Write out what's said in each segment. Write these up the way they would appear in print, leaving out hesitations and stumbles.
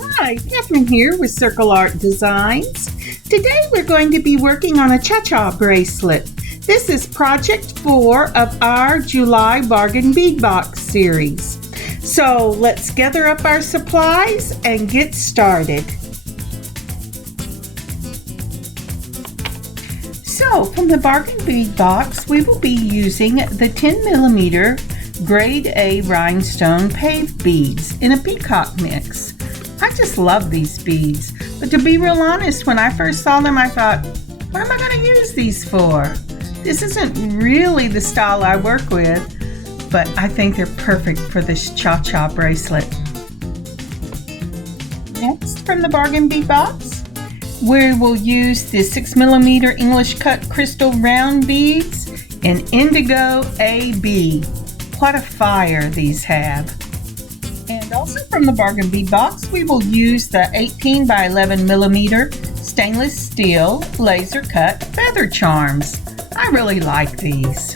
Hi, Kathryn here with Circle Art Designs. Today we're going to be working on a Cha Cha bracelet. This is project 4 of our July Bargain Bead Box series. So let's gather up our supplies and get started. So from the Bargain Bead Box, we will be using the 10mm grade A rhinestone pave beads in a peacock mix. I just love these beads, but to be real honest, when I first saw them, I thought, what am I going to use these for? This isn't really the style I work with, but I think they're perfect for this Cha Cha bracelet. Next, from the Bargain Bead Box, we will use the 6mm English cut crystal round beads in indigo AB. What a fire these have. And also from the Bargain Bead Box, we will use the 18 by 11mm stainless steel laser cut feather charms. I really like these.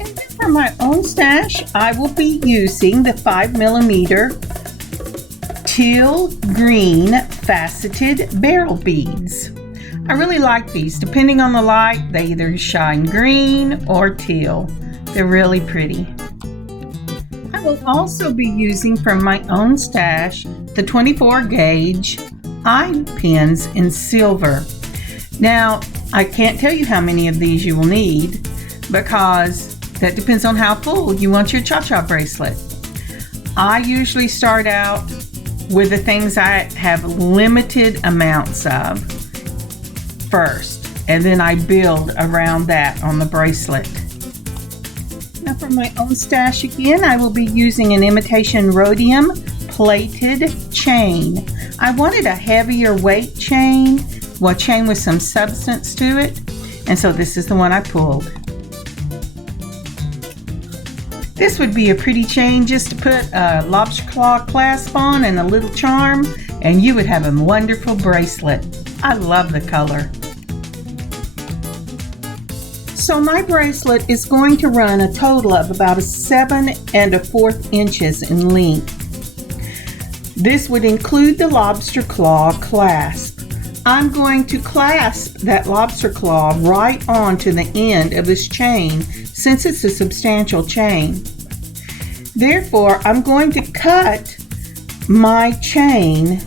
And then for my own stash, I will be using the 5mm teal green faceted barrel beads. I really like these. Depending on the light, they either shine green or teal. They're really pretty. I will also be using from my own stash the 24 gauge eye pins in silver. Now, I can't tell you how many of these you will need because that depends on how full you want your Cha Cha bracelet. I usually start out with the things I have limited amounts of first, and then I build around that on the bracelet. Now for my own stash again, I will be using an Imitation Rhodium plated chain. I wanted a heavier weight chain, chain with some substance to it, and so this is the one I pulled. This would be a pretty chain just to put a lobster claw clasp on and a little charm, and you would have a wonderful bracelet. I love the color. So my bracelet is going to run a total of about 7 1/4 inches in length. This would include the lobster claw clasp. I'm going to clasp that lobster claw right onto the end of this chain since it's a substantial chain. Therefore, I'm going to cut my chain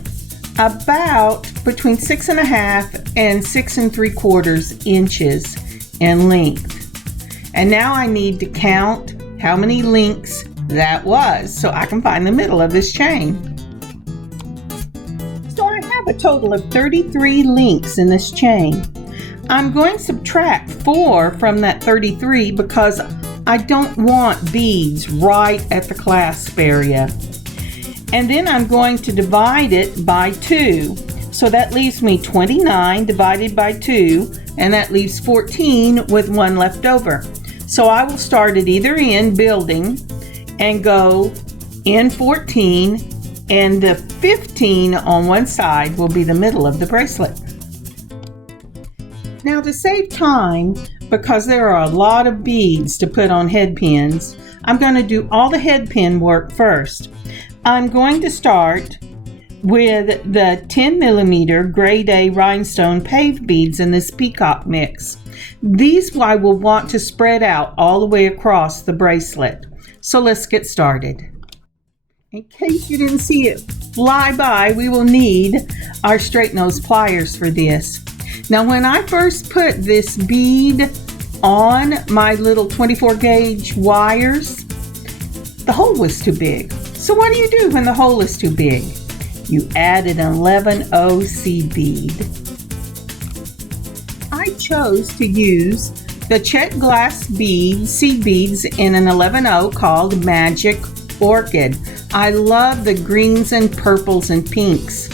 about between 6 1/2 and 6 3/4 inches in length. And now I need to count how many links that was so I can find the middle of this chain. So I have a total of 33 links in this chain. I'm going to subtract 4 from that 33 because I don't want beads right at the clasp area. And then I'm going to divide it by 2. So that leaves me 29 divided by 2, and that leaves 14 with 1 left over. So I will start at either end building and go in 14, and the 15 on one side will be the middle of the bracelet. Now to save time, because there are a lot of beads to put on head pins, I'm going to do all the head pin work first. I'm going to start with the 10mm grade A rhinestone pave beads in this peacock mix. These I will want to spread out all the way across the bracelet. So let's get started. In case you didn't see it fly by, we will need our straight nose pliers for this. Now when I first put this bead on my little 24 gauge wires, the hole was too big. So what do you do when the hole is too big? You add an 11/0 seed bead. I chose to use the check glass seed beads in an 11/0 called Magic Orchid. I love the greens and purples and pinks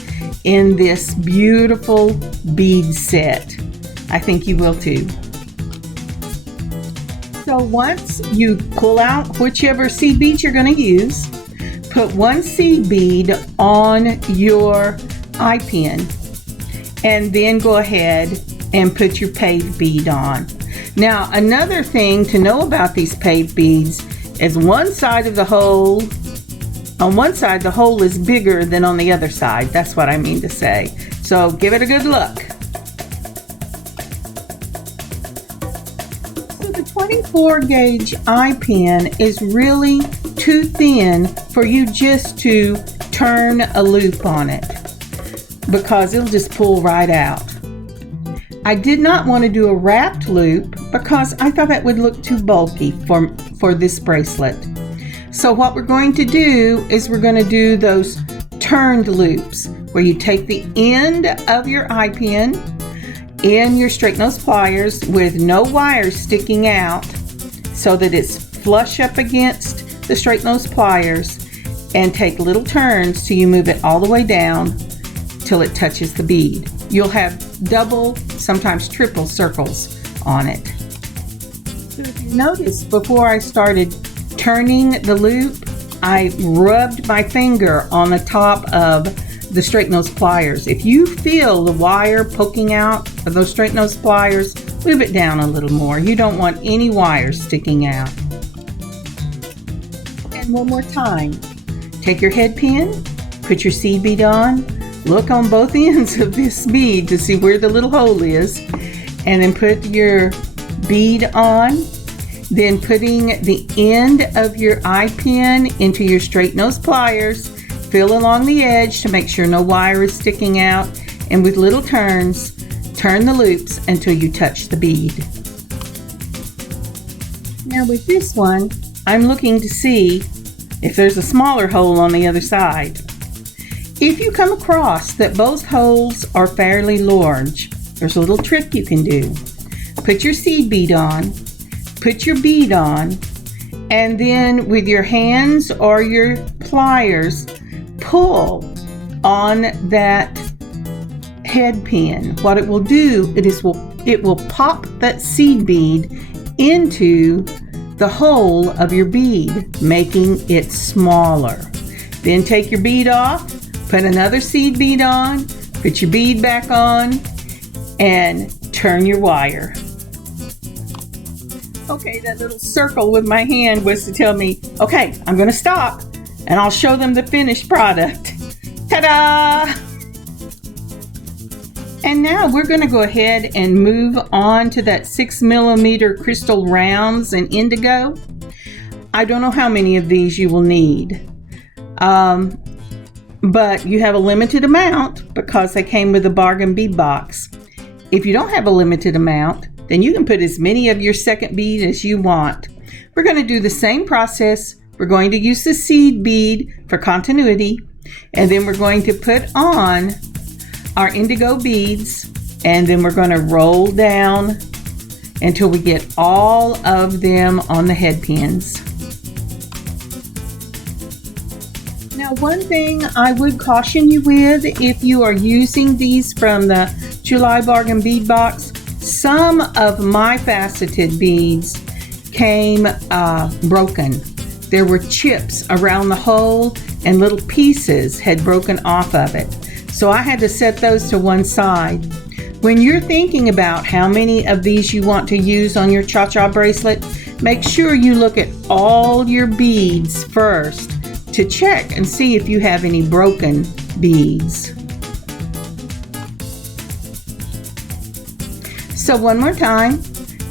in this beautiful bead set. I think you will too. So once you pull out whichever seed bead you're going to use, put 1 seed bead on your eye pin and then go ahead and put your pave bead on. Now another thing to know about these pave beads is one side of the hole On one side, the hole is bigger than on the other side. That's what I mean to say. So give it a good look. So the 24 gauge eye pin is really too thin for you just to turn a loop on it, because it'll just pull right out. I did not want to do a wrapped loop because I thought that would look too bulky for this bracelet. So what we're going to do is we're going to do those turned loops where you take the end of your eye pin in your straight nose pliers with no wires sticking out so that it's flush up against the straight nose pliers, and take little turns till you move it all the way down till it touches the bead. You'll have double, sometimes triple circles on it. So if you notice, before I started turning the loop, I rubbed my finger on the top of the straight nose pliers. If you feel the wire poking out of those straight nose pliers, move it down a little more. You don't want any wires sticking out. And one more time, take your head pin, put your seed bead on, look on both ends of this bead to see where the little hole is, and then put your bead on. Then putting the end of your eye pin into your straight nose pliers, feel along the edge to make sure no wire is sticking out, and with little turns, turn the loops until you touch the bead. Now with this one, I'm looking to see if there's a smaller hole on the other side. If you come across that both holes are fairly large, there's a little trick you can do. Put your seed bead on, put your bead on, and then with your hands or your pliers, pull on that head pin. What it will do is it will pop that seed bead into the hole of your bead, making it smaller. Then take your bead off, put another seed bead on, put your bead back on, and turn your wire. Okay, that little circle with my hand was to tell me, okay, I'm going to stop and I'll show them the finished product. Ta-da! And now we're going to go ahead and move on to that 6mm crystal rounds in indigo. I don't know how many of these you will need, but you have a limited amount because they came with a bargain bead box. If you don't have a limited amount, then you can put as many of your second bead as you want. We're going to do the same process. We're going to use the seed bead for continuity, and then we're going to put on our indigo beads, and then we're going to roll down until we get all of them on the head pins. Now, one thing I would caution you with, if you are using these from the July Bargain Bead Box, some of my faceted beads came broken. There were chips around the hole and little pieces had broken off of it. So I had to set those to one side. When you're thinking about how many of these you want to use on your Cha Cha bracelet, make sure you look at all your beads first to check and see if you have any broken beads. So one more time,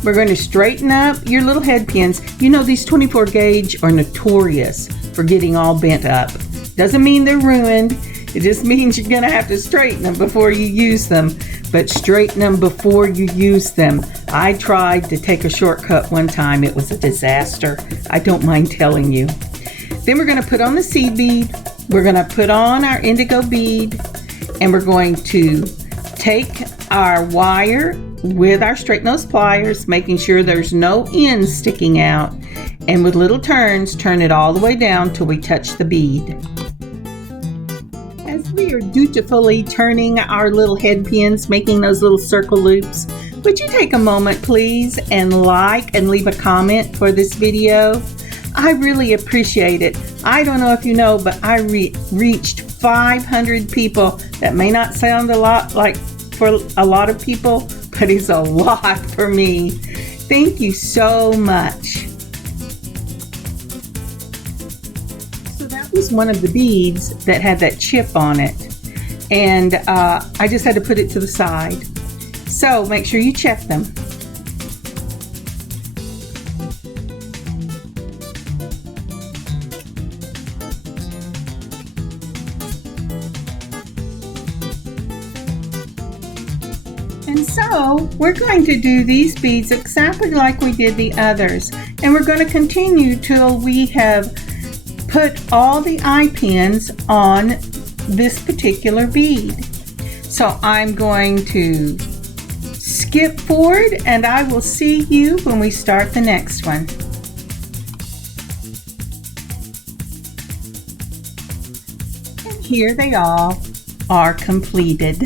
we're going to straighten up your little head pins. You know, these 24 gauge are notorious for getting all bent up. Doesn't mean they're ruined. It just means you're going to have to straighten them before you use them, but straighten them before you use them. I tried to take a shortcut one time. It was a disaster. I don't mind telling you. Then we're going to put on the seed bead. We're going to put on our indigo bead, and we're going to take our wire with our straight nose pliers, making sure there's no ends sticking out, and with little turns, turn it all the way down till we touch the bead. As we are dutifully turning our little head pins, making those little circle loops, would you take a moment, please, and like and leave a comment for this video? I really appreciate it. I don't know if you know, but I reached 500 people. That may not sound a lot like for a lot of people, but it's a lot for me. Thank you so much. So that that was one of the beads that had that chip on it, and I just had to put it to the side. So make sure you check them. And so we're going to do these beads exactly like we did the others, and we're going to continue till we have put all the eye pins on this particular bead. So I'm going to skip forward and I will see you when we start the next one. And here they all are completed.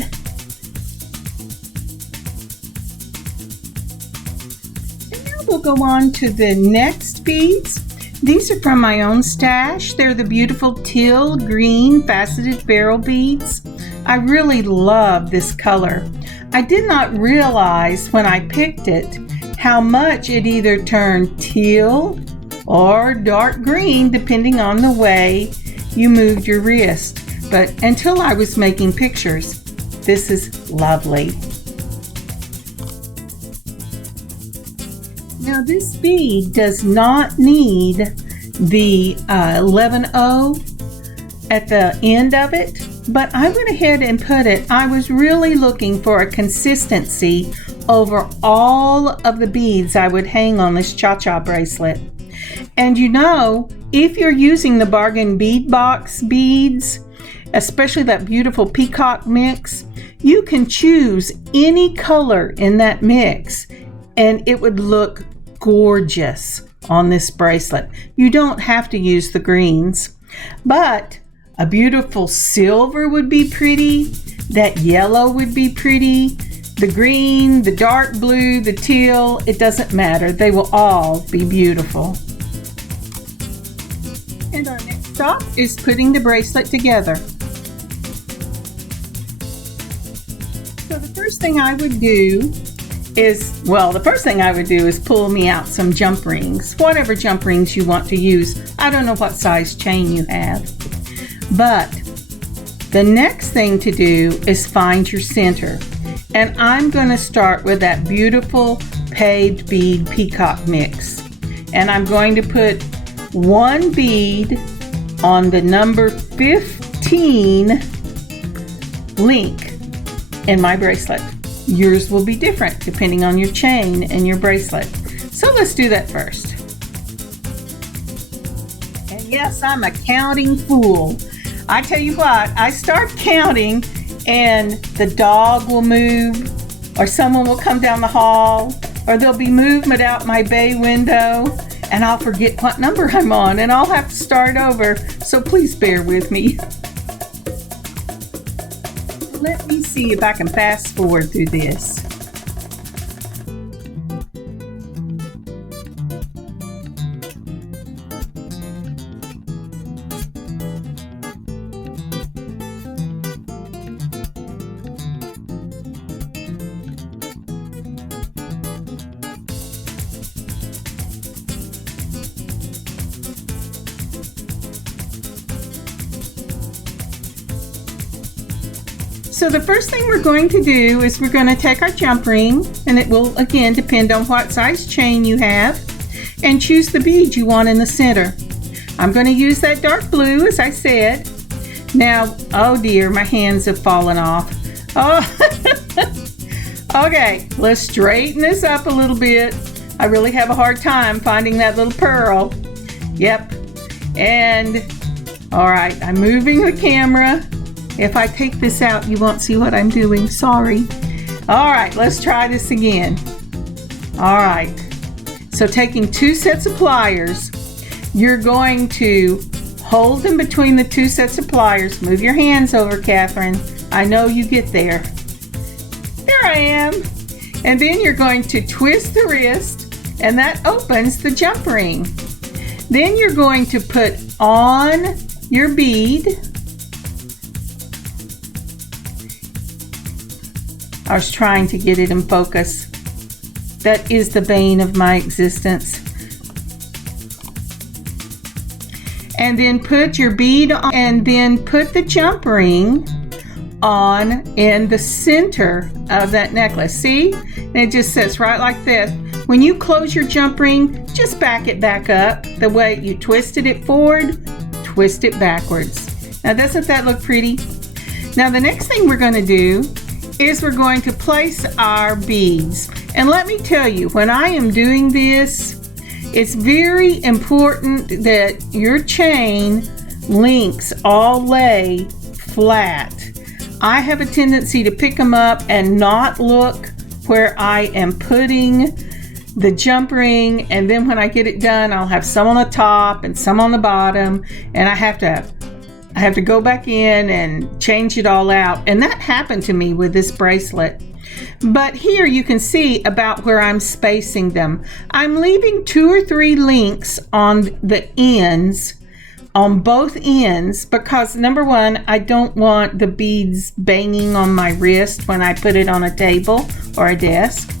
And now we'll go on to the next beads. These are from my own stash. They're the beautiful teal green faceted barrel beads. I really love this color. I did not realize when I picked it how much it either turned teal or dark green depending on the way you moved your wrist. But until I was making pictures, this is lovely. Now this bead does not need the 11O at the end of it, but I went ahead and put it. I was really looking for a consistency over all of the beads I would hang on this Cha Cha bracelet. And you know, if you're using the Bargain Bead Box beads, especially that beautiful peacock mix, you can choose any color in that mix and it would look gorgeous on this bracelet. You don't have to use the greens, but a beautiful silver would be pretty, that yellow would be pretty, the green, the dark blue, the teal, it doesn't matter. They will all be beautiful. And our next stop is putting the bracelet together. So the first thing I would do is pull me out some jump rings, whatever jump rings you want to use. I don't know what size chain you have. But the next thing to do is find your center. And I'm going to start with that beautiful paved bead peacock mix. And I'm going to put one bead on the number 15 link in my bracelet. Yours will be different depending on your chain and your bracelet. So let's do that first. And yes, I'm a counting fool. I tell you what, I start counting and the dog will move, or someone will come down the hall, or there'll be movement out my bay window, and I'll forget what number I'm on and I'll have to start over. So please bear with me. Let me see if I can fast forward through this. So the first thing we're going to do is we're going to take our jump ring, and it will again depend on what size chain you have, and choose the bead you want in the center. I'm going to use that dark blue as I said. Now, oh dear, my hands have fallen off. Oh, okay, let's straighten this up a little bit. I really have a hard time finding that little pearl. Yep, and all right, I'm moving the camera. If I take this out, you won't see what I'm doing. Sorry. All right, let's try this again. All right. So taking two sets of pliers, you're going to hold them between the two sets of pliers. Move your hands over, Kathryn. I know you get there. There I am. And then you're going to twist the wrist, and that opens the jump ring. Then you're going to put on your bead. I was trying to get it in focus. That is the bane of my existence. and then put your bead on, and then put the jump ring on in the center of that necklace. See? And it just sits right like this. When you close your jump ring, just back it back up the way you twisted it forward, twist it backwards. Now doesn't that look pretty? Now the next thing we're going to do is we're going to place our beads. And let me tell you, when I am doing this, it's very important that your chain links all lay flat. I have a tendency to pick them up and not look where I am putting the jump ring, and then when I get it done, I'll have some on the top and some on the bottom, and I have to go back in and change it all out. And that happened to me with this bracelet. But here you can see about where I'm spacing them. I'm leaving 2 or 3 links on the ends, on both ends, because number one, I don't want the beads banging on my wrist when I put it on a table or a desk.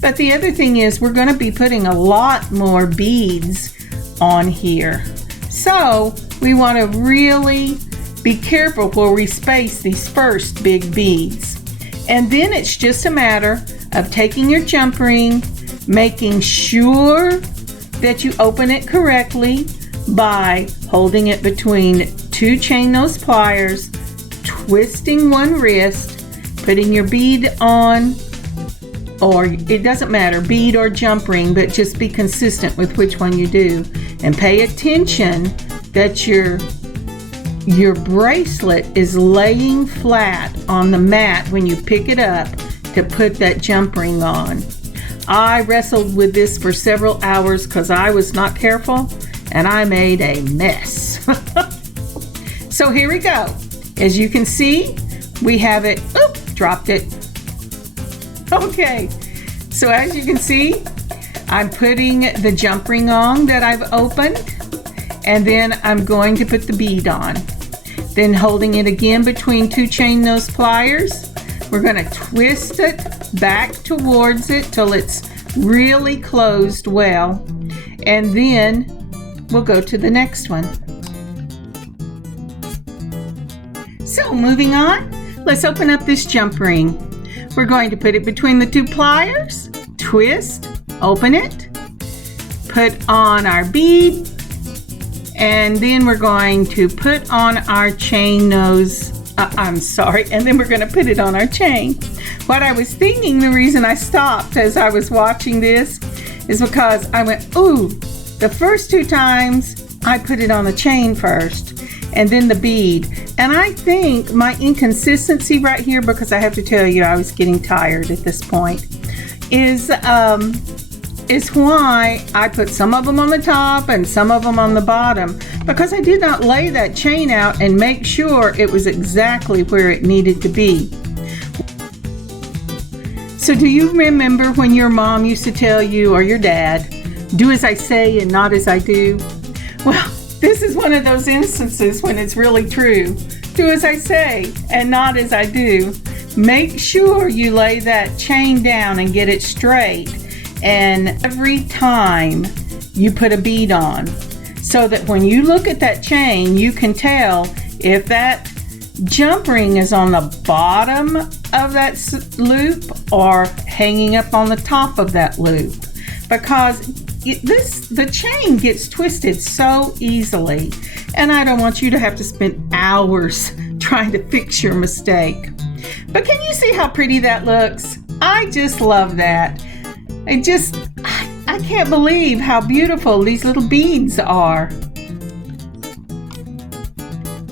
But the other thing is we're going to be putting a lot more beads on here. So we want to really be careful where we space these first big beads. And then it's just a matter of taking your jump ring, making sure that you open it correctly by holding it between 2 chain nose pliers, twisting one wrist, putting your bead on, or it doesn't matter, bead or jump ring, but just be consistent with which one you do. And pay attention that your bracelet is laying flat on the mat when you pick it up to put that jump ring on. I wrestled with this for several hours because I was not careful and I made a mess. So here we go. As you can see, we have it, dropped it. Okay, so as you can see, I'm putting the jump ring on that I've opened, and then I'm going to put the bead on. Then holding it again between 2 chain nose pliers, we're going to twist it back towards it till it's really closed well, and then we'll go to the next one. So moving on, let's open up this jump ring. We're going to put it between the 2 pliers, twist, open it, put on our bead, and then we're going to put on our chain nose, and then we're going to put it on our chain. What I was thinking, the reason I stopped as I was watching this is because I went, ooh, the first 2 times I put it on the chain first and then the bead. And I think my inconsistency right here, because I have to tell you I was getting tired at this point, is why I put some of them on the top and some of them on the bottom, because I did not lay that chain out and make sure it was exactly where it needed to be. So do you remember when your mom used to tell you, or your dad, do as I say and not as I do? Well, this is one of those instances when it's really true. Do as I say and not as I do. Make sure you lay that chain down and get it straight, and every time you put a bead on, so that when you look at that chain, you can tell if that jump ring is on the bottom of that loop or hanging up on the top of that loop, because the chain gets twisted so easily, and I don't want you to have to spend hours trying to fix your mistake. But can you see how pretty that looks? I just love that. I can't believe how beautiful these little beads are.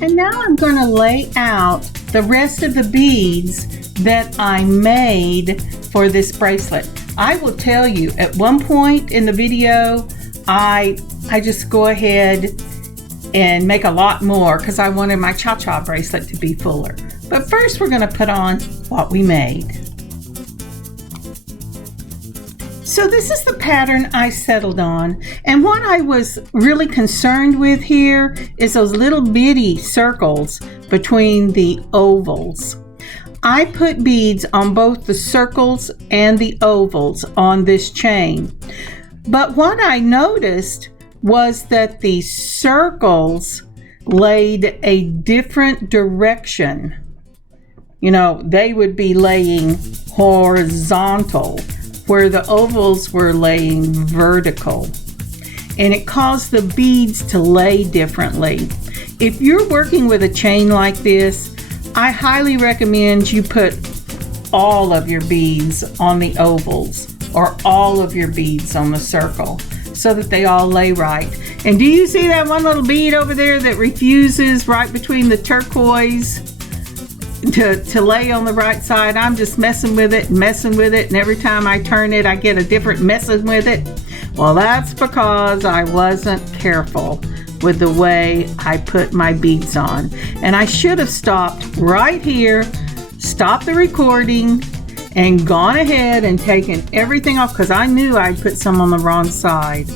And now I'm going to lay out the rest of the beads that I made for this bracelet. I will tell you, at one point in the video, I just go ahead and make a lot more because I wanted my Cha Cha bracelet to be fuller. But first we're going to put on what we made. So this is the pattern I settled on, and what I was really concerned with here is those little bitty circles between the ovals. I put beads on both the circles and the ovals on this chain, but what I noticed was that the circles laid a different direction. You know, they would be laying horizontal, where the ovals were laying vertical. And it caused the beads to lay differently. If you're working with a chain like this, I highly recommend you put all of your beads on the ovals or all of your beads on the circle so that they all lay right. And do you see that one little bead over there that refuses right between the turquoise to lay on the right side? I'm just messing with it, and every time I turn it, I get a different messing with it. Well, that's because I wasn't careful with the way I put my beads on. And I should have stopped right here, stopped the recording, and gone ahead and taken everything off, because I knew I'd put some on the wrong side.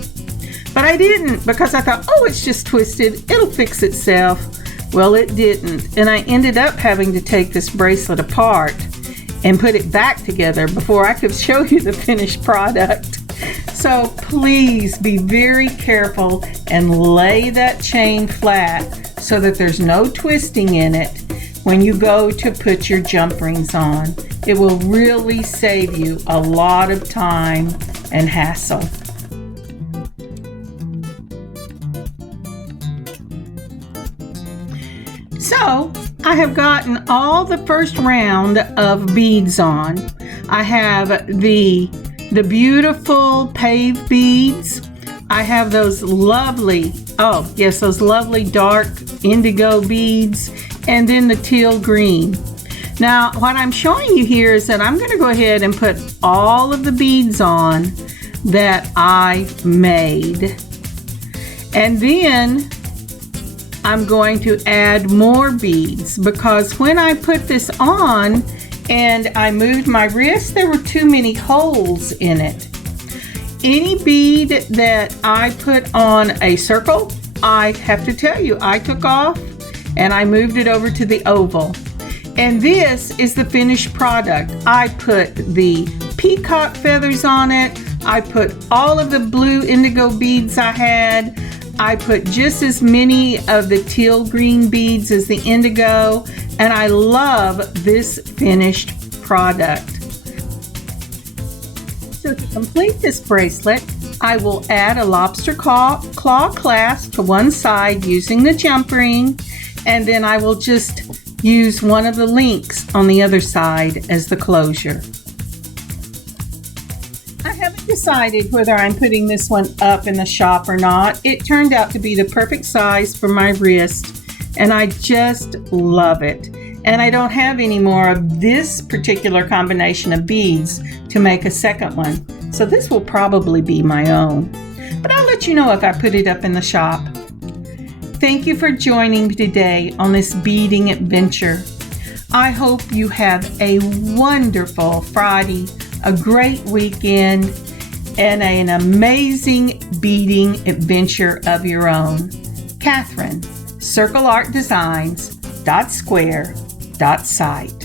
But I didn't, because I thought, oh, it's just twisted, it'll fix itself. Well, it didn't, and I ended up having to take this bracelet apart and put it back together before I could show you the finished product. So please be very careful and lay that chain flat so that there's no twisting in it when you go to put your jump rings on. It will really save you a lot of time and hassle. So I have gotten all the first round of beads on. I have the beautiful pave beads. I have those lovely, oh yes, those lovely dark indigo beads, and then the teal green. Now what I'm showing you here is that I'm going to go ahead and put all of the beads on that I made, and then I'm going to add more beads, because when I put this on and I moved my wrist, there were too many holes in it. Any bead that I put on a circle, I have to tell you, I took off and I moved it over to the oval. And this is the finished product. I put the peacock feathers on it. I put all of the blue indigo beads I had. I put just as many of the teal green beads as the indigo, and I love this finished product. So to complete this bracelet, I will add a lobster claw clasp to one side using the jump ring, and then I will just use one of the links on the other side as the closure. I haven't decided whether I'm putting this one up in the shop or not. It turned out to be the perfect size for my wrist, and I just love it. And I don't have any more of this particular combination of beads to make a second one, so this will probably be my own. But I'll let you know if I put it up in the shop. Thank you for joining me today on this beading adventure. I hope you have a wonderful Friday, a great weekend, and an amazing beading adventure of your own. Kathryn, circleartdesigns.square.site.